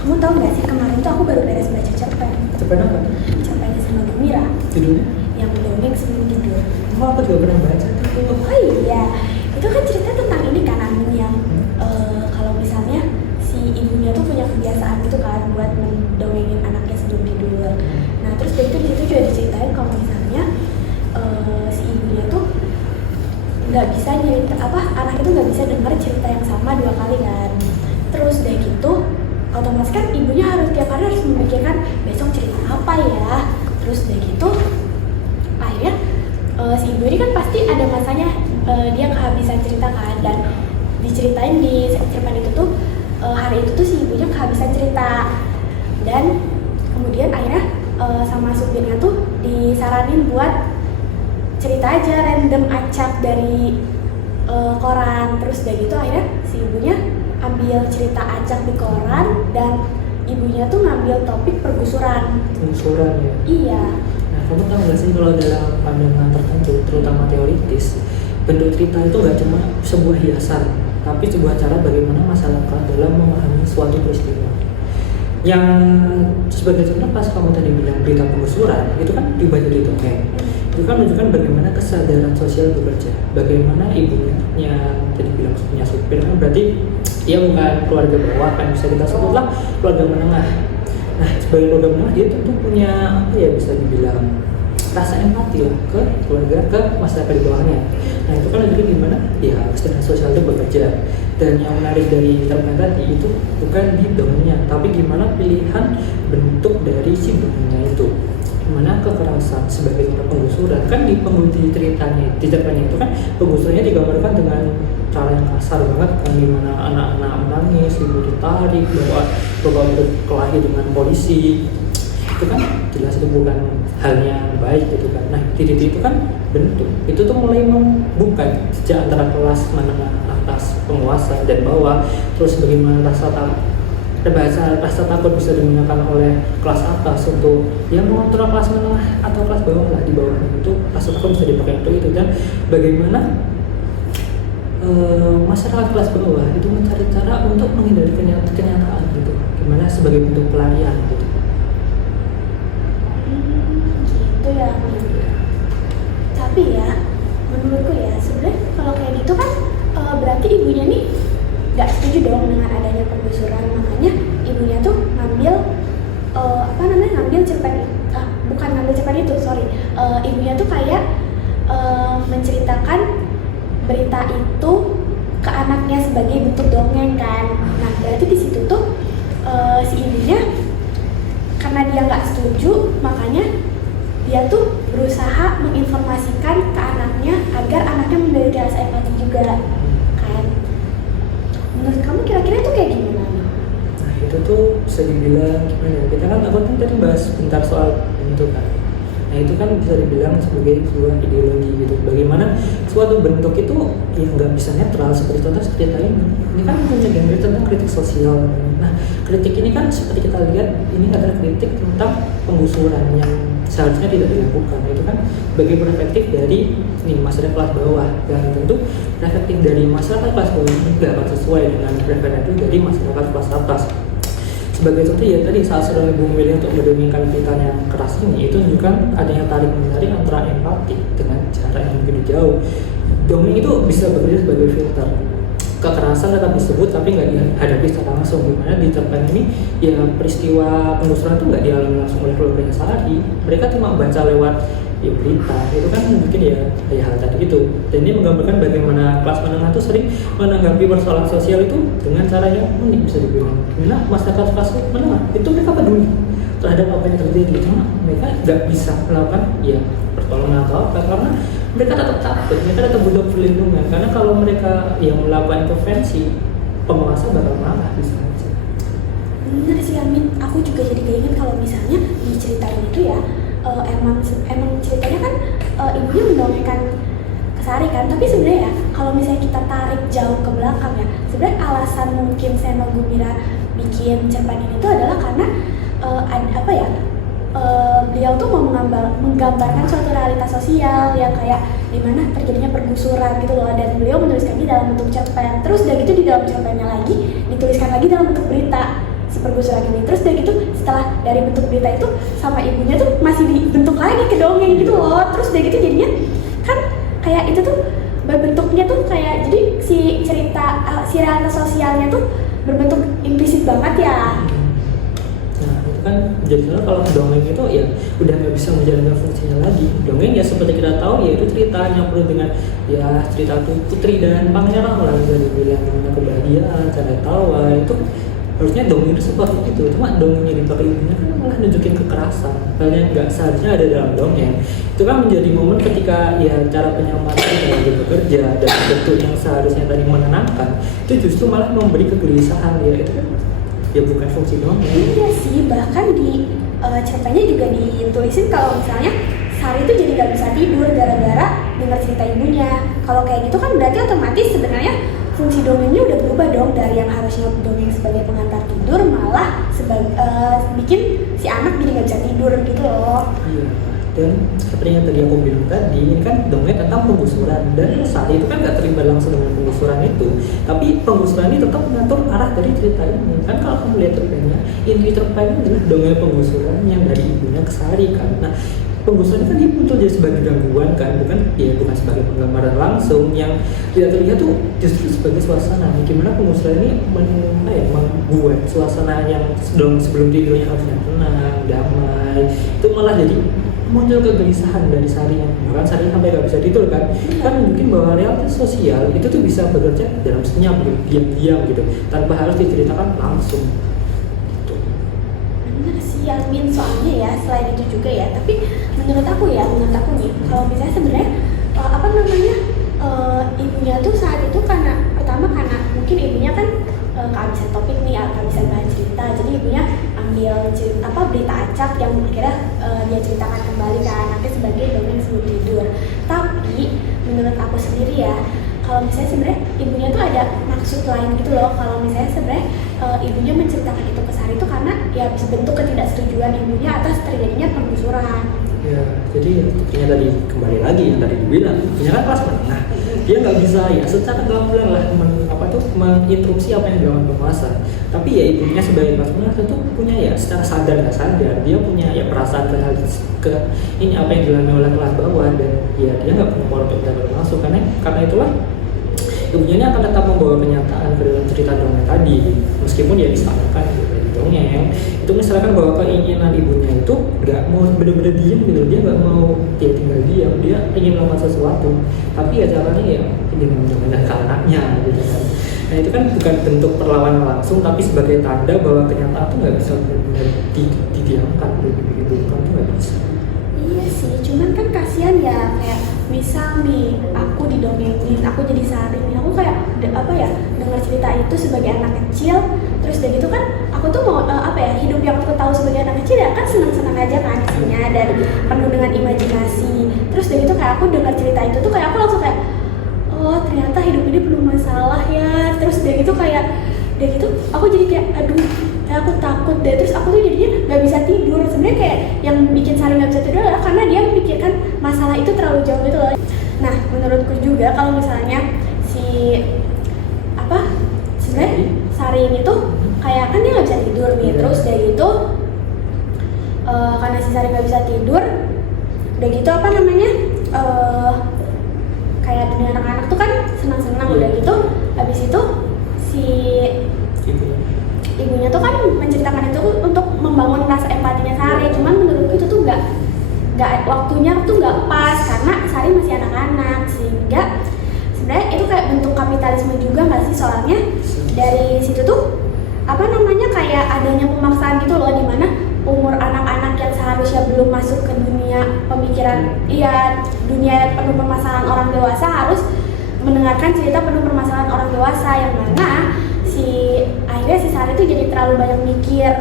Kamu tahu nggak sih kemarin tuh aku baru beres baca cerpen. Cerpen apa? Cerpennya sama Gumira. Judulnya? Yang dongeng sebelum tidur. Oh, aku juga pernah baca tuh. Oh iya, itu kan cerita tentang ini kan Amin yang kalau misalnya si ibunya tuh punya kebiasaan gitu kan buat mendongengin anaknya sebelum tidur. Nah terus dari itu di situ juga diceritain kalau misalnya si ibunya tuh nggak bisa nyerita anak itu nggak bisa dengar cerita yang sama 2 kali kan. Terus dari gitu otomatis kan ibunya harus tiap hari harus memikirkan besok cerita apa ya. Terus dari gitu akhirnya si ibu ini kan pasti ada masanya dia kehabisan cerita kan, dan diceritain di cerpen itu tuh hari itu tuh si ibunya kehabisan cerita, dan kemudian akhirnya sama supirnya tuh disaranin buat cerita aja random acak dari koran. Terus dari gitu akhirnya si ibunya ambil cerita acak di koran dan ibunya tuh ngambil topik pergusuran. Penggusuran ya? Iya. Nah, kamu tahu nggak sih kalau dalam pandangan tertentu, terutama teoritis, bentuk cerita itu nggak cuma sebuah hiasan, tapi sebuah cara bagaimana masyarakat dalam memahami suatu peristiwa. Yang sebagai contoh pas kamu tadi bilang berita penggusuran, itu kan dibaca di dongeng. Itu kan menunjukkan bagaimana kesadaran sosial bekerja, bagaimana ibunya yang tadi bilang punya supir kan berarti dia bukan keluarga bawah, kan bisa kita sebutlah keluarga menengah. Nah, sebagai keluarga menengah dia tentu punya apa ya, bisa dibilang rasa empati lah ke keluarga, ke masyarakat di bawahnya. Nah itu kan jadi gimana ya kesadaran sosial itu bekerja. Dan yang menarik dari cerpen tadi itu bukan di dongengnya, tapi gimana pilihan bentuk dari si dongengnya itu. Gimana kekerasan sebagai contoh penggusuran kan di penghujung ceritanya, di cerpennya itu kan penggusurannya digambarkan dengan cara yang kasar banget kan, dimana anak-anak menangis, ibu ditarik, bawa berkelahi dengan polisi. Itu kan jelas itu bukan halnya baik gitu kan. Nah di titik itu kan bentuk itu tuh mulai membuka sejak antara kelas menengah atas, penguasa dan bawah. Terus bagaimana rasa takut bisa digunakan oleh kelas atas untuk yang mengontrol kelas menengah atau kelas bawah lah, di bawah itu rasa takut bisa dipakai untuk itu. Dan bagaimana masyarakat kelas bawah itu mencari cara untuk menghindari kenyataan gitu, gimana sebagai bentuk pelarian gitu. Gitu ya. Tapi ya menurutku ya sebenarnya kalau kayak gitu kan berarti ibunya nih nggak setuju dong dengan adanya penggusuran. Makanya ibunya tuh ngambil ngambil cerpen bukan ngambil cerpen itu, ibunya tuh kayak menceritakan berita itu ke anaknya sebagai bentuk dongeng kan. Nah berarti di situ tuh si ibunya karena dia nggak setuju, makanya dia tuh berusaha menginformasikan ke anaknya agar anaknya memiliki rasa empati juga kan. Menurut kamu kira-kira itu kayak gimana? Nah itu tuh bisa dibilang gimana ya, kita kan aku tadi bahas bentar soal bentuk kan. Nah itu kan bisa dibilang sebagai sebuah ideologi gitu, bagaimana suatu bentuk itu ya nggak bisa netral. Seperti contoh cerita ini kan punya genre tentang kritik sosial. Nah kritik ini kan seperti kita lihat ini adalah kritik tentang penggusuran yang seharusnya tidak dilakukan. Itu kan bagi perspektif dari masyarakat kelas bawah, dan tentu perspektif dari masyarakat kelas bawah ini tidak akan sesuai dengan preferensi dari masyarakat kelas atas. Sebagai contoh ya tadi saat saudara Ibu memilih untuk mendongengkan cerita yang keras ini, itu menunjukkan adanya tarik menarik antara empati dengan cara yang begitu jauh. Dongeng itu bisa bekerja sebagai filter. Kekerasan tetap disebut tapi nggak dihadapi secara langsung. Dimana di cerpen ini ya peristiwa penggusuran itu nggak dialami langsung oleh keluarganya Sari. Mereka cuma baca lewat ya berita. Itu kan mungkin ya hal tadi itu. Dan ini menggambarkan bagaimana kelas menengah itu sering menanggapi persoalan sosial itu dengan cara yang unik, bisa dibilang. Gimana masyarakat kelas menengah itu mereka peduli terhadap apa yang terjadi, cuma mereka nggak bisa melakukan ya pertolongan atau apa karena mereka tetap takut, mereka tetap butuh perlindungan. Karena kalau mereka yang melakukan intervensi, penguasa bakal marah bisa aja. Bener sih Amin, aku juga jadi keinget kalau misalnya di cerita itu ya emang ceritanya kan ibunya mendongengkan ke Sari kan, tapi sebenarnya ya kalau misalnya kita tarik jauh ke belakang ya, sebenarnya alasan mungkin Seno Gumira bikin cerpen ini tuh adalah karena beliau tuh mau menggambarkan suatu realitas sosial yang kayak dimana terjadinya pergusuran gitu loh, dan beliau menuliskannya dalam bentuk cerpen. Terus udah gitu di dalam cerpennya lagi dituliskan lagi dalam bentuk berita pergusuran ini. Terus dari gitu setelah dari bentuk berita itu sama ibunya tuh masih dibentuk lagi ke dongeng gitu loh. Terus dari gitu jadinya kan kayak itu tuh berbentuknya tuh kayak jadi si cerita si realitas sosialnya tuh berbentuk implisit banget ya. Nah itu kan jadinya kalau dongeng itu ya udah nggak bisa menjalankan fungsinya lagi. Dongeng ya seperti kita tahu ya itu cerita yang penuh dengan ya cerita putri dan pangeran lah, bisa dibilang gimana kebahagiaan, canda tawa. Itu harusnya dongeng itu seperti itu. Cuma dongengnya dipakai ibunya kan malah nunjukin kekerasan, hal yang nggak seharusnya ada dalam dongeng. Itu kan menjadi momen ketika ya cara penyampaian dalam bekerja dan bentuk yang seharusnya tadi menenangkan itu justru malah memberi kegelisahan. Ya itu kan ya bukan fungsi dongeng. Iya sih, bahkan di ceritanya juga ditulisin kalau misalnya Sari itu jadi gak bisa tidur gara-gara dengar cerita ibunya. Kalau kayak gitu kan berarti otomatis sebenarnya fungsi dongengnya udah berubah dong, dari yang harusnya dongeng sebagai pengantar tidur malah bikin si anak jadi gak bisa tidur gitu loh. Iya. Dan seperti yang tadi aku bilang tadi, ini kan dongeng tentang penggusuran dan Sari itu kan gak terlibat langsung dengan penggusuran itu, tapi penggusuran ini tetap mengatur arah dari cerita ini. Kan kalau kamu lihat cerpennya, inti cerpennya adalah dongeng penggusuran yang dari ibunya ke Sari kan. Nah penggusuran kan dia muncul jadi sebagai gangguan kan, bukan sebagai penggambaran langsung yang tidak terlihat tuh, justru sebagai suasana. Gimana penggusuran ini membuat suasana yang sebelum tidurnya harusnya tenang, damai, itu malah jadi muncul kegelisahan dari Sari yang bahkan Sari sampai gak bisa tidur kan. Kan mungkin bahwa realitas sosial itu tuh bisa bekerja dalam senyap gitu, diam-diam gitu, tanpa harus diceritakan langsung gitu. Bener sih Yamin, soalnya ya selain itu juga ya, tapi menurut aku nih kalau misalnya sebenarnya ibunya tuh saat itu karena mungkin ibunya kan kehabisan topik nih, kehabisan bahan cerita, jadi ibunya ambil berita acak yang akhirnya dia ceritakan kembali ke anaknya sebagai dongeng sebelum tidur. Tapi menurut aku sendiri ya, kalau misalnya sebenarnya ibunya tuh ada maksud lain gitu loh. Kalau misalnya sebenarnya ibunya menceritakan itu ke Sari itu karena ya bisa bentuk ketidaksetujuan ibunya atas terjadinya penggusuran. Ya, jadi sepertinya tadi kembali lagi yang tadi dibilang, ibunya kan kelas menengah, dia nggak bisa ya secara gamblang lah menginterupsi apa yang dilakukan penguasa. Tapi ya ibunya sebagai kelas menengah itu punya ya secara sadar nggak sadar dia punya ya perasaan ke ini apa yang dilakukan oleh kelas bawah, dan ya dia nggak punya power untuk dapat masuk karena itulah ibunya ini akan tetap membawa kenyataan ke dalam cerita dongeng tadi, meskipun ya disampaikan gitu di dongeng itu misalkan bahwa keinginan ibunya itu nggak mau bener-bener diam gitu, dia nggak mau dia tinggal diam, dia ingin melakukan sesuatu, tapi ya caranya ya dengan menyenangkan anaknya gitu kan. Nah itu kan bukan bentuk perlawanan langsung, tapi sebagai tanda bahwa kenyataan itu nggak bisa benar-benar didiamkan begitu kan, itu nggak bisa. Iya sih, cuman kan kasihan ya, kayak misal nih aku didongengin, aku jadi Sari nih, aku kayak dengar cerita itu sebagai anak kecil, terus udah gitu kan aku tuh mau hidup yang aku tahu sebagai anak kecil ya kan senang-senang aja kan isinya dan penuh dengan imajinasi. Terus udah gitu kayak aku dengar cerita itu tuh kayak aku langsung kayak, oh ternyata hidup ini penuh masalah ya. Terus udah gitu aku jadi kayak aduh, kayak aku takut deh. Terus aku tuh jadinya nggak bisa tidur. Sebenarnya kayak yang bikin Sari nggak bisa tidur adalah karena dia memikirkan masalah itu terlalu jauh gitu loh. Nah menurutku juga kalau misalnya sebenarnya Sari ini tuh kayak kan dia nggak bisa tidur nih. Terus udah gitu karena si Sari nggak bisa tidur, udah gitu kayak dunia anak-anak tuh kan senang-senang. Udah gitu habis itu si ibunya tuh kan menceritakan itu untuk membangun rasa empatinya Sari. Cuman menurutku itu tuh nggak waktunya tuh nggak pas karena Sari masih anak-anak, sehingga sebenarnya itu kayak bentuk kapitalisme juga nggak sih, soalnya dari situ tuh kayak adanya pemaksaan gitu loh, dimana umur anak-anak yang seharusnya belum masuk ke dunia pemikiran, dunia penuh permasalahan orang dewasa harus mendengarkan cerita penuh permasalahan orang dewasa, yang mana akhirnya si Sari tuh jadi terlalu banyak mikir.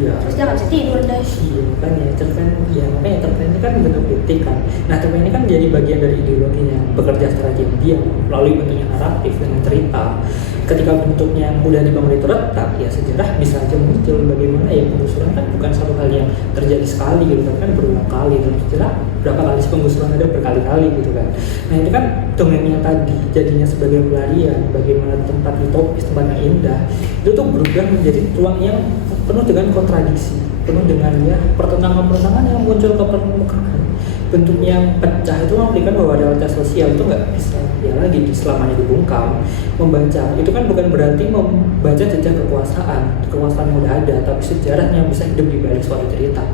Iya. Terus dia nggak bisa tidur deh. Iya, makanya cerpen ini kan bentuk kritik kan. Nah cerpen ini kan jadi bagian dari ideologinya, bekerja secara diam-diam melalui bentuknya naratif dengan cerita. ketika bentuknya udah dibangun itu retak, ya sejarah bisa aja muncul. Bagaimana ya, penggusuran kan bukan satu hal yang terjadi sekali gitu kan berulang kali. Dalam sejarah berapa kali sih penggusuran, ada berkali-kali gitu kan. Nah itu kan dongengnya tadi jadinya sebagai pelarian, bagaimana tempat utopis, tempat yang indah itu tuh berubah menjadi ruang yang penuh dengan kontradiksi, penuh dengan ya pertentangan-pertentangan yang muncul ke permukaan. Bentuk yang pecah itu memberikan bahwa realitas sosial itu nggak bisa ya lagi selamanya dibungkam. Membaca itu kan bukan berarti membaca jejak kekuasaan yang udah ada, tapi sejarahnya bisa hidup di balik suatu cerita.